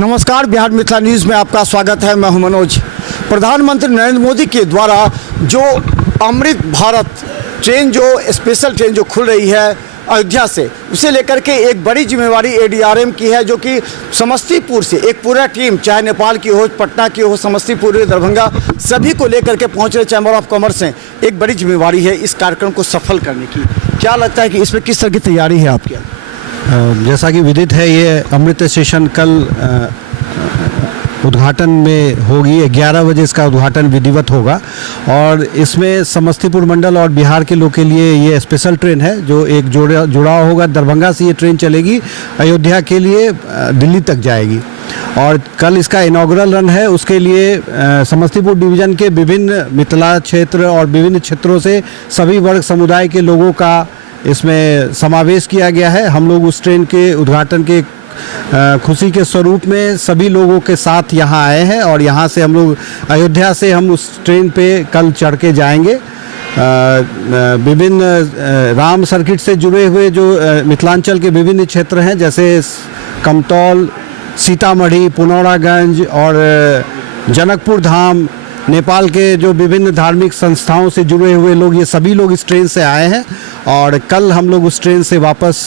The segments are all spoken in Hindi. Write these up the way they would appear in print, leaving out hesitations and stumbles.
नमस्कार, बिहार मिथिला न्यूज़ में आपका स्वागत है। मैं हूं मनोज। प्रधानमंत्री नरेंद्र मोदी के द्वारा जो अमृत भारत ट्रेन, जो स्पेशल ट्रेन जो खुल रही है अयोध्या से, उसे लेकर के एक बड़ी जिम्मेवारी एडीआरएम की है, जो कि समस्तीपुर से एक पूरा टीम, चाहे नेपाल की हो, पटना की हो, समस्तीपुर, दरभंगा, सभी को लेकर के पहुंच रहे चैम्बर ऑफ कॉमर्स से। एक बड़ी जिम्मेवारी है इस कार्यक्रम को सफल करने की। क्या लगता है कि इसमें किस तरह की तैयारी है आपकी? जैसा कि विदित है, ये अमृत स्टेशन कल उद्घाटन में होगी। 11 बजे इसका उद्घाटन विधिवत होगा और इसमें समस्तीपुर मंडल और बिहार के लोग के लिए ये स्पेशल ट्रेन है, जो एक जुड़ाव होगा। दरभंगा से ये ट्रेन चलेगी, अयोध्या के लिए दिल्ली तक जाएगी और कल इसका इनॉग्रल रन है। उसके लिए समस्तीपुर डिवीज़न के विभिन्न मिथिला क्षेत्र और विभिन्न क्षेत्रों से सभी वर्ग समुदाय के लोगों का इसमें समावेश किया गया है। हम लोग उस ट्रेन के उद्घाटन के खुशी के स्वरूप में सभी लोगों के साथ यहाँ आए हैं और यहाँ से हम लोग अयोध्या से हम उस ट्रेन पे कल चढ़ के जाएंगे। विभिन्न राम सर्किट से जुड़े हुए जो मिथिलांचल के विभिन्न क्षेत्र हैं, जैसे कमतौल, सीतामढ़ी, पुनौरागंज और जनकपुर धाम, नेपाल के जो विभिन्न धार्मिक संस्थाओं से जुड़े हुए लोग, ये सभी लोग इस ट्रेन से आए हैं और कल हम लोग उस ट्रेन से वापस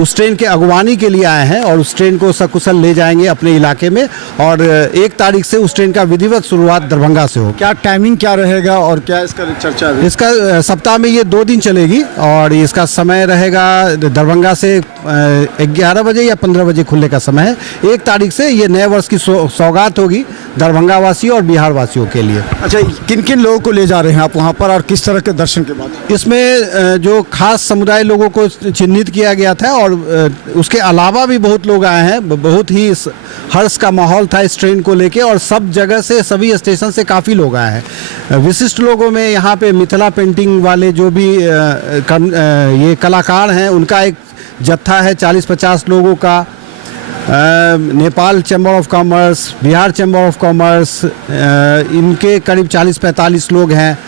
उस ट्रेन के अगवानी के लिए आए हैं और उस ट्रेन को सकुशल ले जाएंगे अपने इलाके में। और 1 तारीख से उस ट्रेन का विधिवत शुरुआत दरभंगा से हो। क्या टाइमिंग क्या रहेगा और क्या इसका चर्चा है? इसका सप्ताह में ये 2 दिन चलेगी और इसका समय रहेगा दरभंगा से 11 बजे या 15 बजे खुलने का समय है। 1 तारीख से ये नए वर्ष की सौगात होगी दरभंगा वासियों और बिहार वासियों के लिए। अच्छा, किन किन लोगों को ले जा रहे हैं आप वहाँ पर और किस तरह के दर्शन के बाद? इसमें जो खास समुदाय लोगों को चिन्हित किया गया था और उसके अलावा भी बहुत लोग आए हैं। बहुत ही हर्ष का माहौल था इस ट्रेन को लेके और सब जगह से, सभी स्टेशन से काफ़ी लोग आए हैं। विशिष्ट लोगों में यहाँ पे मिथिला पेंटिंग वाले जो भी ये कलाकार हैं, उनका एक जत्था है 40-50 लोगों का। Nepal chamber of commerce, Bihar chamber of commerce, इनके करीब 40-45 लोग हैं।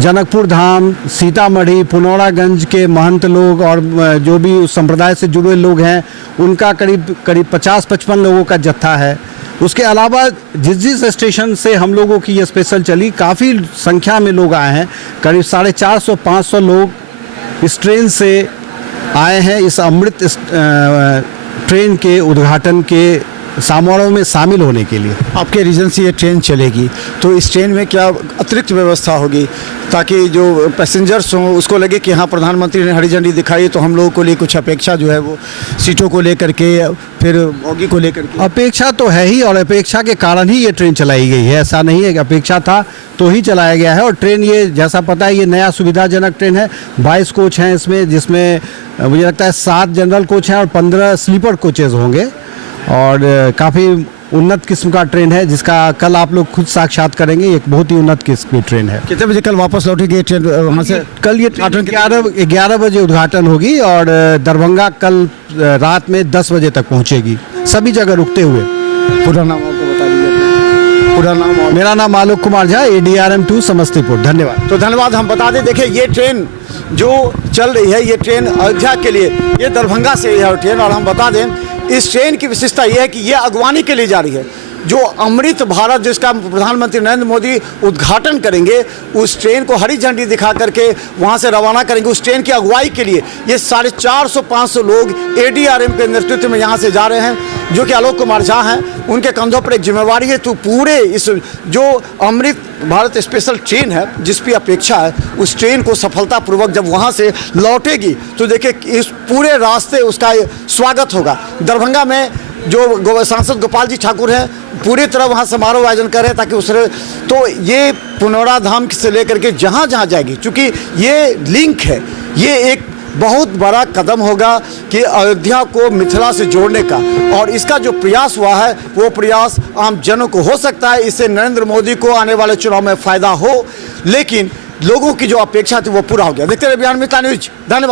जनकपुर धाम, सीतामढ़ी, पुनौरागंज के महंत लोग और जो भी उस संप्रदाय से जुड़े लोग हैं, उनका करीब 50-55 लोगों का जत्था है। उसके अलावा जिस स्टेशन से हम लोगों की ये स्पेशल चली, काफ़ी संख्या में लोग आए हैं। करीब 450-500 लोग इस ट्रेन से आए हैं इस अमृत ट्रेन के उद्घाटन के समारोह में शामिल होने के लिए। आपके रीजन से ये ट्रेन चलेगी, तो इस ट्रेन में क्या अतिरिक्त व्यवस्था होगी ताकि जो पैसेंजर्स हों उसको लगे कि हाँ, प्रधानमंत्री ने हरी झंडी दिखाई, तो हम लोगों को लिए कुछ अपेक्षा जो है वो सीटों को लेकर के, फिर बोगी को लेकर के? अपेक्षा तो है ही और अपेक्षा के कारण ही ये ट्रेन चलाई गई है। ऐसा नहीं है कि अपेक्षा था तो ही चलाया गया है। और ट्रेन, ये जैसा पता है, ये नया सुविधाजनक ट्रेन है। 22 कोच हैं इसमें, जिसमें मुझे लगता है 7 जनरल कोच हैं और 15 स्लीपर कोचेज़ होंगे और काफ़ी उन्नत किस्म का ट्रेन है, जिसका कल आप लोग खुद साक्षात करेंगे। एक बहुत ही उन्नत किस्म की ट्रेन है। कितने बजे कल वापस लौटेगी ट्रेन वहाँ से? कल ये 11 बजे उद्घाटन होगी और दरभंगा कल रात में 10 बजे तक पहुँचेगी, सभी जगह रुकते हुए। पूरा नाम आपको बता दीजिए। पूरा नाम? मेरा नाम आलोक कुमार झा, ADRM 2 समस्तीपुर। धन्यवाद। तो धन्यवाद। हम बता दें, देखिए ये ट्रेन जो चल रही है, ये ट्रेन अयोध्या के लिए, ये दरभंगा से है ट्रेन। और हम बता दें, इस ट्रेन की विशेषता यह है कि ये अगवानी के लिए जा रही है। जो अमृत भारत, जिसका प्रधानमंत्री नरेंद्र मोदी उद्घाटन करेंगे, उस ट्रेन को हरी झंडी दिखा करके वहाँ से रवाना करेंगे। उस ट्रेन की अगुवाई के लिए ये 450-500 लोग ADRM के नेतृत्व में यहाँ से जा रहे हैं, जो कि आलोक कुमार झा हैं। उनके कंधों पर एक जिम्मेवारी है। तो पूरे इस जो अमृत भारत स्पेशल ट्रेन है, जिस भी अपेक्षा है, उस ट्रेन को सफलतापूर्वक जब वहाँ से लौटेगी तो देखिए इस पूरे रास्ते उसका स्वागत होगा। दरभंगा में जो सांसद गोपाल जी ठाकुर हैं, पूरी तरह वहाँ समारोह आयोजन कर रहे हैं ताकि उससे, तो ये पुनौरा धाम से लेकर के जहाँ जहाँ जाएगी, चूँकि ये लिंक है, ये एक बहुत बड़ा कदम होगा कि अयोध्या को मिथिला से जोड़ने का। और इसका जो प्रयास हुआ है, वो प्रयास आम जनों को हो सकता है इससे नरेंद्र मोदी को आने वाले चुनाव में फ़ायदा हो, लेकिन लोगों की जो अपेक्षा थी वो पूरा हो गया। देखते रहिए बिहार मिथिला न्यूज़। धन्यवाद।